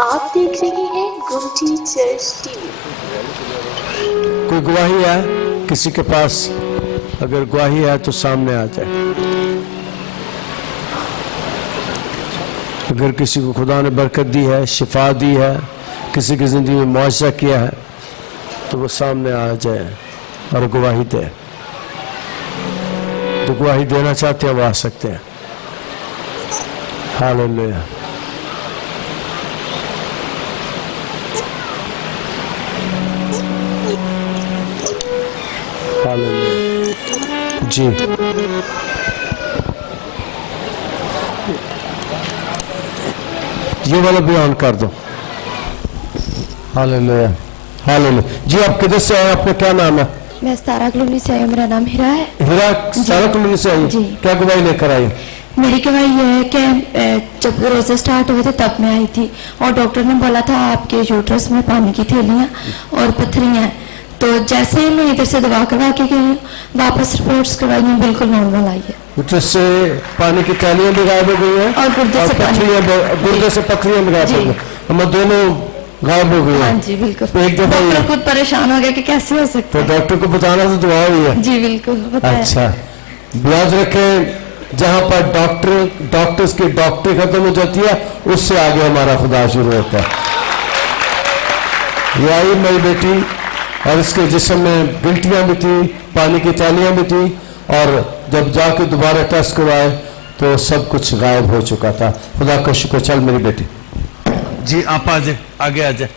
आप देख रहे हैं गुमटी चर्च टीवी। कोई गवाही है किसी के पास? अगर गवाही है तो सामने आ जाए। अगर किसी को खुदा ने बरकत दी है, शिफा दी है, किसी की जिंदगी में मुआवजा किया है, तो वो सामने आ जाए और गवाही दे। तो गवाही देना चाहते हैं वो आ सकते हैं। हालेलुया। हालेलुया। जी ये वाला भी ऑन कर दो। Hallelujah hallelujah. जी आप किधर से आए? आपका क्या नाम है? मैं सतारा कॉलोनी से आई। मेरा नाम हीरा है। हीरा सतारा कॉलोनी से आई। क्या गवाही लेकर आई? मेरी गवाही यह है कि जब रोजे स्टार्ट हुए थे तब मैं आई थी और डॉक्टर ने बोला था आपके यूट्रस में पानी की थैलियाँ और पत्थरियाँ हैं। तो जैसे ही मैं इधर से दवा करवा के गई हूँ, वापस रिपोर्ट्स करवाई हूँ, बिल्कुल नॉर्मल आई है। यूट्रस से पानी की थैलियाँ भी गायब हो गई हैं और गुर्दे से पत्थरियाँ भी गायब हो गई। हम दोनों गायब हो गई। हाँ जी बिल्कुल। एक दफा डॉक्टर खुद परेशान हो गया कि कैसे हो सकता है। तो डॉक्टर को बताना तो दुआ हुई है। जी बिल्कुल। अच्छा याद रखें, जहाँ पर डॉक्टर्स की डॉक्टरी खत्म हो जाती है, उससे आगे हमारा खुदा शुरू होता है। ये आई मेरी बेटी और इसके जिस्म में गिल्टियाँ भी थी, पानी की थैलियाँ भी थी, और जब जाके दोबारा टेस्ट करवाए तो सब कुछ गायब हो चुका था। खुदा का शुक्र। चल मेरी बेटी जी आप आ जाए, आगे आ जाए।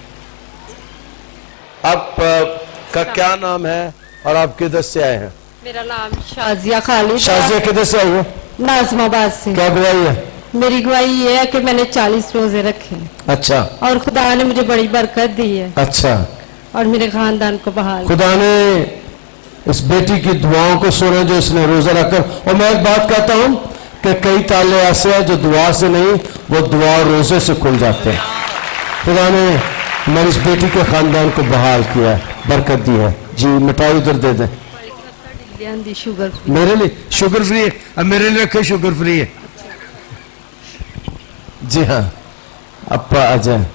आप का क्या नाम है और आप किधर से आए हैं? मेरा नाम शाजिया खालिद। शाजिया किधर से आई हो? नाजमाबाद से। क्या गवाही है? मेरी गवाही ये है कि मैंने 40 रोजे रखे। अच्छा। और खुदा ने मुझे बड़ी बरकत दी है। अच्छा। और मेरे खानदान को बहाल। खुदा ने इस बेटी की दुआओं को सुना जो इसने रोजा रखकर। और मैं एक बात कहता हूँ कि कई ताले ऐसे हैं जो दुआ से नहीं, वो दुआ और रोजे से खुल जाते हैं। खुदा ने मेरी इस बेटी के खानदान को बहाल किया है, बरकत दी है। जी मिठाई उधर दे दें। शुगर मेरे लिए शुगर फ्री है। अब मेरे लिए रखे शुगर फ्री है। जी हाँ अप्पा आ जाए,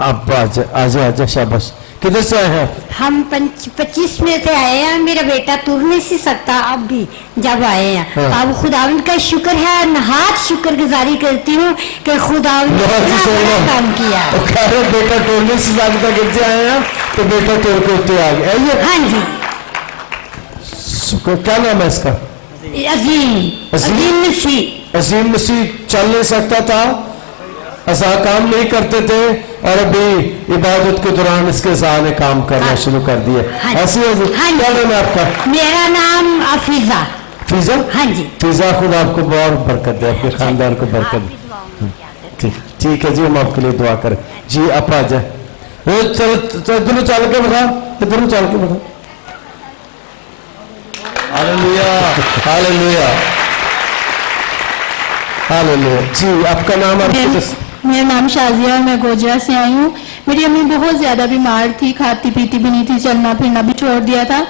आप आ जाए शाबाश। किधर से आए हैं? हम 25 में से आए हैं। मेरा बेटा तुर नहीं सी सकता अब भी जब आए हैं। हाँ। तो अब खुदावंद का शुक्र है, नहात शुक्रगुजारी करती हूँ कि खुदावंद ने काम किया। तो कह रहे बेटा टोलने से ज्यादा गिर से आए हैं तो बेटा टोल के उत्ते आ गया। हाँ जी। क्या नाम है इसका? अजीम मसीह चल नहीं सकता था, ऐसा काम नहीं करते थे, और अभी इबादत के दौरान इसके साथ ने काम करना शुरू कर दिया। ऐसी क्या नाम है आपका? मेरा नाम फीजा। फीजा? हाँ जी। फीजा खुदा आपको बहुत बरकत दे, आपके खानदान को बरकत दे। ठीक है जी, हम आपके लिए दुआ करें। जी आप आ जाए। इधर चल के बता, इधर चल के बता। Hallelujah hallelujah hallelujah. जी आपका नाम? मेरा नाम शाजिया, मैं गोजरा से आई हूँ। मेरी अम्मी बहुत ज़्यादा बीमार थी, खाती पीती भी नहीं थी, चलना फिरना भी छोड़ दिया था।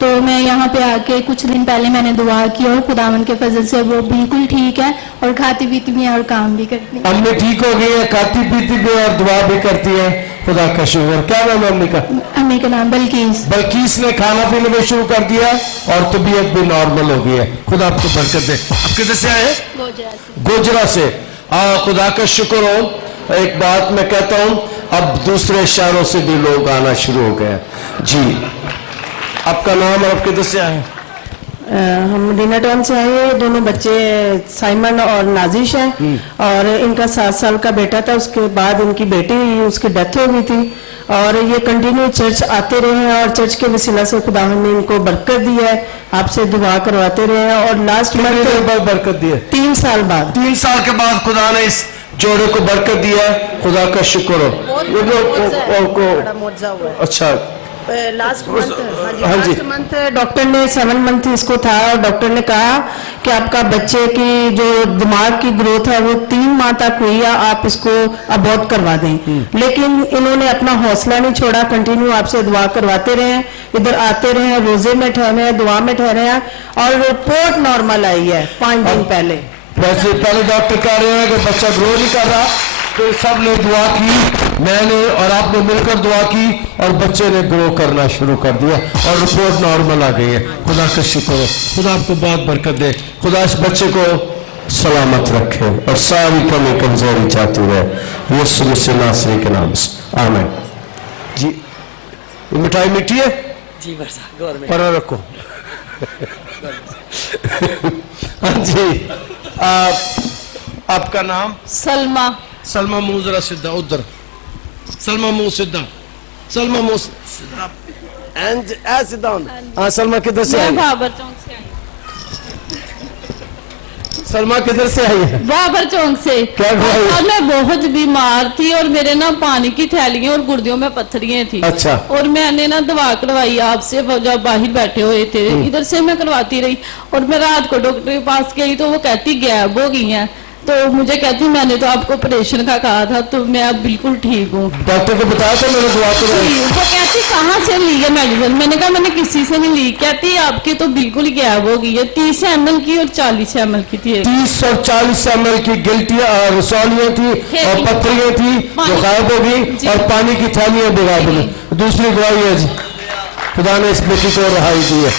तो मैं यहाँ पे आके कुछ दिन पहले मैंने दुआ की और खुदावन के फजल से वो बिल्कुल ठीक है और खाती पीती भी है और काम भी करती है। अम्मी ठीक हो गई है, खाती पीती भी और दुआ भी करती है। खुदा का शुक्र। क्या नाम है अम्मी का? अम्मी का नाम बल्कीस। बल्कीस ने खाना पीना भी शुरू कर दिया और तबीयत भी नॉर्मल हो गई है। खुदा आपको बरकत दे। आप किधर से आए? गोजरा से। खुदा का शुक्र हो। एक बात मैं कहता हूँ, अब दूसरे शहरों से भी लोग आना शुरू हो गए। जी आपका नाम और आप किधर से आए? हम मदीना टाउन से आए हैं। दोनों बच्चे साइमन और नाजिश हैं और इनका 7 साल का बेटा था, उसके बाद इनकी बेटी हुई, उसकी डेथ हो गई थी। और ये कंटिन्यू चर्च आते रहे हैं और चर्च के वसीला से खुदा ने इनको बरकत दी है। आपसे दुआ करवाते रहे हैं और लास्ट मंथ बरकत दी है। 3 साल बाद 3 साल के बाद खुदा ने इस जोड़े को बरकत दिया है। खुदा का शुक्र हो। अच्छा लास्ट मंथ डॉक्टर ने 7 मंथ इसको था और डॉक्टर ने कहा कि आपका बच्चे की जो दिमाग की ग्रोथ है वो 3 माह तक हुई है, आप इसको अबॉर्ट करवा दें। लेकिन इन्होंने अपना हौसला नहीं छोड़ा, कंटिन्यू आपसे दुआ करवाते रहे, इधर आते रहे, रोजे में ठहरे हैं, दुआ में ठहरे हैं और रिपोर्ट नॉर्मल आई है 5 दिन पहले। वैसे पहले डॉक्टर कह रहे हैं कि बच्चा ग्रो नहीं कर रहा, फिर सब ने दुआ की, मैंने और आपने मिलकर दुआ की और बच्चे ने ग्रो करना शुरू कर दिया और रिपोर्ट नॉर्मल आ गई है। खुदा का शुक्र है, खुदा आपको बहुत बरकत दे, खुदा इस बच्चे को सलामत रखे और सारी कमी कमजोरी जाती रहे यीशु मसीह नासरी के नाम से, आमीन। जी ये मिठाई मीठी है जी गवर्नमेंट पर रखो। हाँ जी, आपका नाम? सलमा। सलमा, मुंह जरा सीधा उधर, सलमा मुंह सीधा, सलमा मुंह सीधा एंड ऐसे डाउन। हाँ सलमा किधर से आई? बाबर चौक से आई। सलमा किधर से आई है? बाबर चौक से। क्या हुआ? और मैं बहुत बीमार थी और मेरे ना पानी की थैलियां और गुर्दियों में पत्थरियां थी। अच्छा। और मैंने ना दवा करवाई आपसे, जब बाहर बैठे हुए थे इधर से मैं करवाती रही और मैं रात को डॉक्टर के पास गई तो वो कहती गैब हो गई है, तो मुझे कहती मैंने तो आपको ऑपरेशन का कहा था, तो मैं अब बिल्कुल ठीक हूँ। डॉक्टर को बताया था मैंने दुआ करवाई? वो कहती कहाँ से ली है मेडिसिन? मैंने कहा मैंने किसी से नहीं ली। कहती आपकी तो बिल्कुल गैब हो गई है। 30 ml की और 40 ml की थी। 30 और 40 ml की गिल्टियां और रसौलियां थी और पत्थरियां थी जो गायब हो गई और पानी की थैलियां भी गायब हो गई। दूसरी गवाही है जी, खुदा ने इस बेटी को रहाई दी है।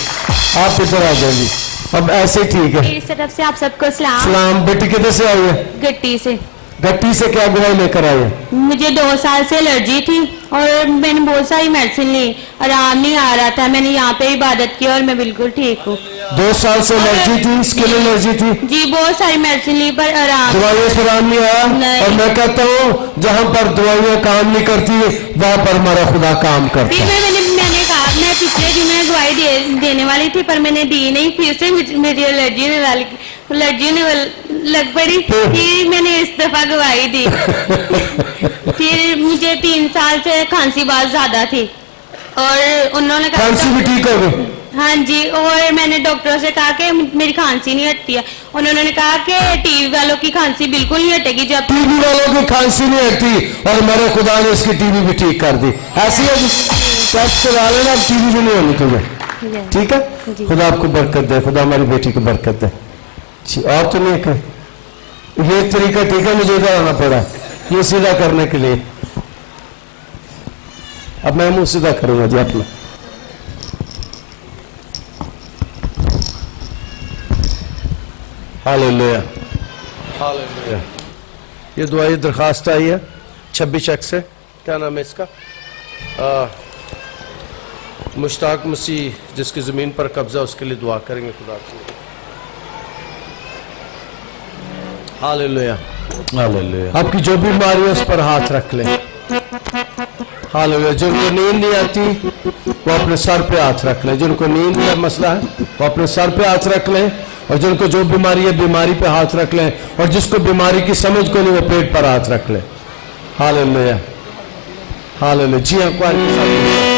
आप इधर आ जाइए, अब ऐसे ठीक है। इस तरफ से आप सबको सलाम। सलाम। बेटी किधर से आई है? गट्टी से। गट्टी से क्या गवाही लेकर आई है? मुझे 2 साल से एलर्जी थी और मैंने बहुत सारी मेडिसिन ली, आराम नहीं आ रहा था। मैंने यहाँ पे इबादत की और मैं बिल्कुल ठीक हूँ। 2 साल से एलर्जी थी, स्किन एलर्जी थी? जी बहुत सारी मेडिसिन ली पर आराम दवाइयों से आराम नहीं आया। नहीं। और मैं कहता हूँ जहाँ पर दवाइयाँ काम नहीं करती वहाँ पर हमारा खुदा काम करता फिर है। मैंने कहा मैं पिछले जुमे दवाई देने वाली थी पर मैंने दी नहीं। फिर से मेरी एलर्जी ने लग पड़ी, फिर मैंने इस दफा दवाई दी। फिर मुझे 3 साल से खांसी बहुत ज्यादा थी और उन्होंने कहा खांसी भी ठीक हो गई? हाँ जी, और मैंने डॉक्टर से कहा कि मेरी खांसी नहीं हटती है। उन्होंने कहा कि टीबी वालों की खांसी बिल्कुल नहीं हटेगी जब टीबी वालों की खांसी नहीं हटती और मेरे खुदा ने इसकी टीबी भी ठीक कर दी। ऐसी है टेस्ट करा लेना, अब टीबी भी नहीं होनी तुम्हें, ठीक है? खुदा आपको बरकत दे, खुदा हमारी बेटी को बरकत दे। और तो नहीं है ये तरीका, ठीक है? मुझे इधर आना पड़ा ये सीधा करने के लिए। अब मैं मुंह सीधा करूंगा जी अपना। Hallelujah, hallelujah. ये दुआई दरखास्त आई है 26 चेक से। क्या नाम है इसका? मुश्ताक मसीह जिसकी ज़मीन पर कब्जा, उसके लिए दुआ करेंगे खुदा के लिए। Hallelujah, hallelujah. आपकी जो भी बीमारी है उस पर हाथ रख लें। हालेलुया। जिनको नींद नहीं आती वो अपने सर पे हाथ रख लें। जिनको नींद का मसला है वो अपने सर पे हाथ रख लें और जिनको जो बीमारी है बीमारी पे हाथ रख लें और जिसको बीमारी की समझ को नहीं वो पेट पर हाथ रख लें। Hallelujah, hallelujah. जी हाँ, कुआर के साथ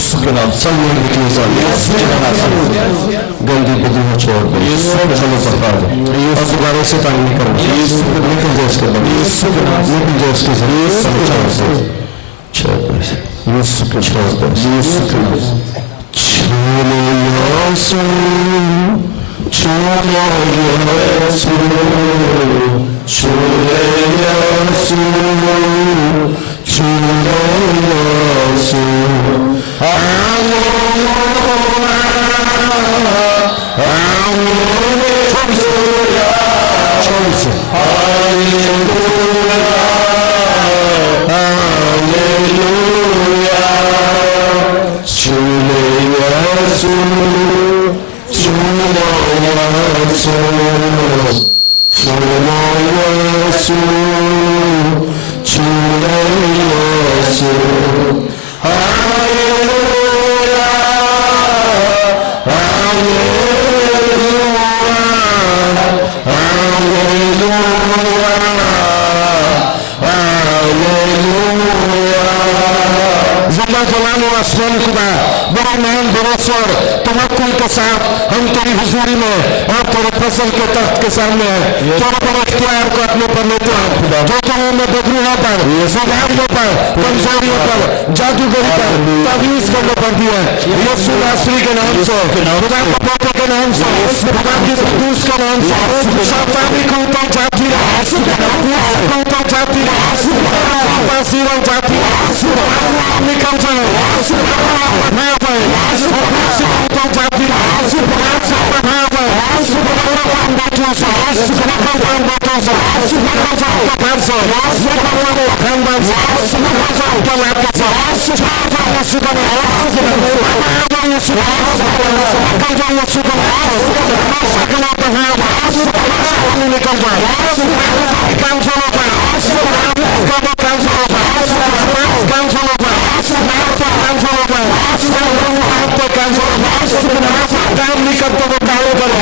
यीशु के नाम सब लोग निकले गंदी बदबू छोड़ दो चलो सफा दो और दोबारा से तंग नहीं करना निकल जाए इसके बाद निकल जाए इसके साथ छोड़ दो यीशु के छोड़ दो यीशु के नाम छोड़ो यीशु छोड़ो यीशु छोड़ो यीशु छोड़ो यीशु तवक्कुल के साथ हम तेरी हुजूरी में और तेरे फसल के तख्त के सामने हैं तेरे बड़े इख्तियार को अपने पर लेते हैं जो तुम्हें में बदरूहों पर बीमारियों पर कमजोरियों पर जादूगरी पर तावीज करने पर दिया यीशु नासरी के नाम से खुदा के पोते के नाम से खुदा की कुद्दूस के नाम से शैतानी कुत्तों जाती कुत्तों जाती तासीरों जाती निकल जाए मैं पाए कुत्तों जाती काम नहीं करते वो काले करो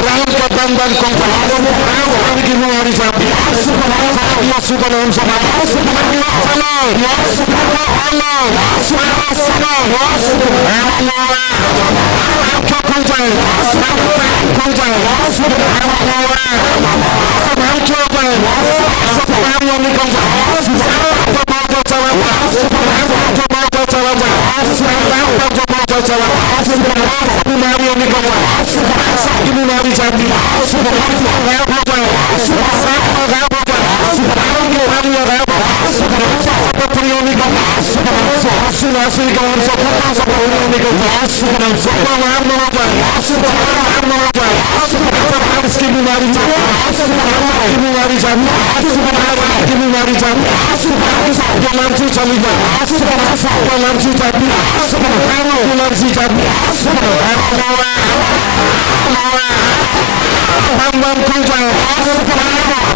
राम का बंधन को की बीमारी जाती यीशु का नाम से खुल जाए खुल जाए निकल जाए बीमारियों निकल की बीमारी जाती पत्रियों निकल इसकी बीमारी बीमारी की बीमारी एलर्जी चली जाए एलर्जी जाती एलर्जी जाती बम बम खुल जाए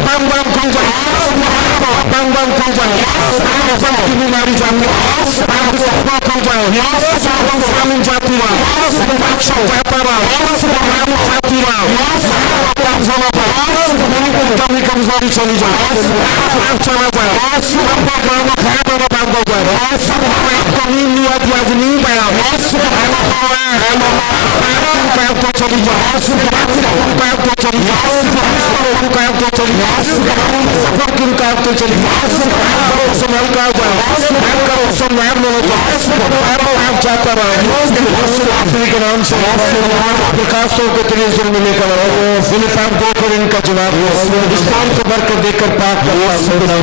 बम बम खुल जाए बम बम खुल जाए की बीमारी जाती खुल जाए जाती कमी कमजोरी चली जाए चला जाए बंद हो जाए नींद नहीं आती आज नींद आया तो चली जाए तो चली तो चली सफर की रुकावट तो चली संभाल का संभाल में आप चाहता रहा के नाम से विकासों को तेरे जुल्म लेकर फिलिपान देकर इनका जवाब इस्लाम को बरकत देकर पाक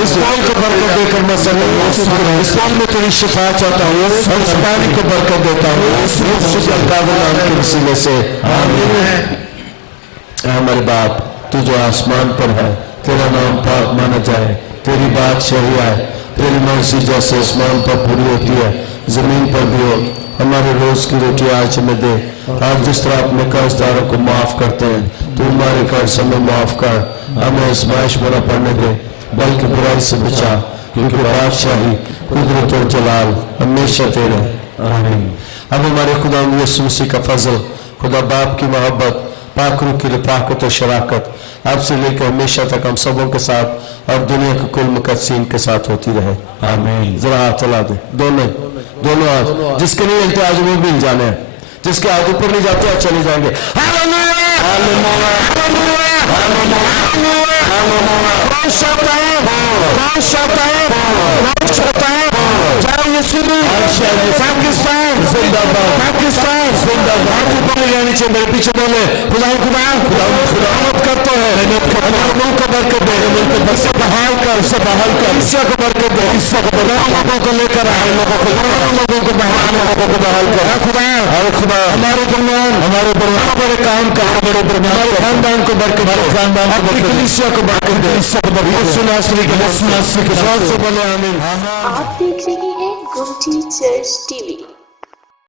इस्लाम को बरकत देकर मसल इस्लाम में तेरी शिफा चाहता हूँ और शिफानी को बरकत देता हूँ नाम के वसीले से हमारे बाप तू जो आसमान पर है तेरा नाम पाक माना जाए तेरी बादशाही आए तेरी मर्जी जैसे आसमान पर पूरी होती है जमीन पर भी हो हमारे रोज की रोटी आज हमें दे आप जिस तरह अपने कर्जदारों को माफ करते हैं तो हमारे कर्ज हमें माफ कर हमें आजमाइश में न पड़ने दे बल्कि बुराई से बचा क्योंकि बादशाही कुदरत और जलाल हमेशा तेरे आमीन। अब हमारे खुदा यीशु मसीह का फजल खुदा बाप की मोहब्बत पाक रूह की रफ़ाकत और शराकत आपसे लेकर हमेशा तक हम सबों के साथ और दुनिया के कुल मुकद्दसीन के साथ होती रहे। आमीन। जरा हाथ चला दे, दोनों हाथ। जिसके नहीं हिलते आज वो भी हिल जाने हैं, जिसके हाथ ऊपर नहीं जाते आज चले जाएंगे। पाकिस्तान जिंदाबाद, पाकिस्तान जिंदाबाद। ऊपर जानी चाहिए, मेरे पीछे बोले खुदा खुदा खुदा खुदावत करते हैं, मुल्क को बरकत दे, इससे बहाल कर, इससे बहाल कर, हिस्सा को बरकत दे, हिस्सा को लोगों को लेकर आए, लोगों को बहाल कर। खुदा अरे खुदा हमारे दरमियान, हमारे बड़े काम का, हमारे हमारे खानदान को बरकत दे, खानदान अपनी कलीसिया को बरकत दे, हिस्सा को बरकत दे। आप देख रहे हैं गोमती चर्च टीवी।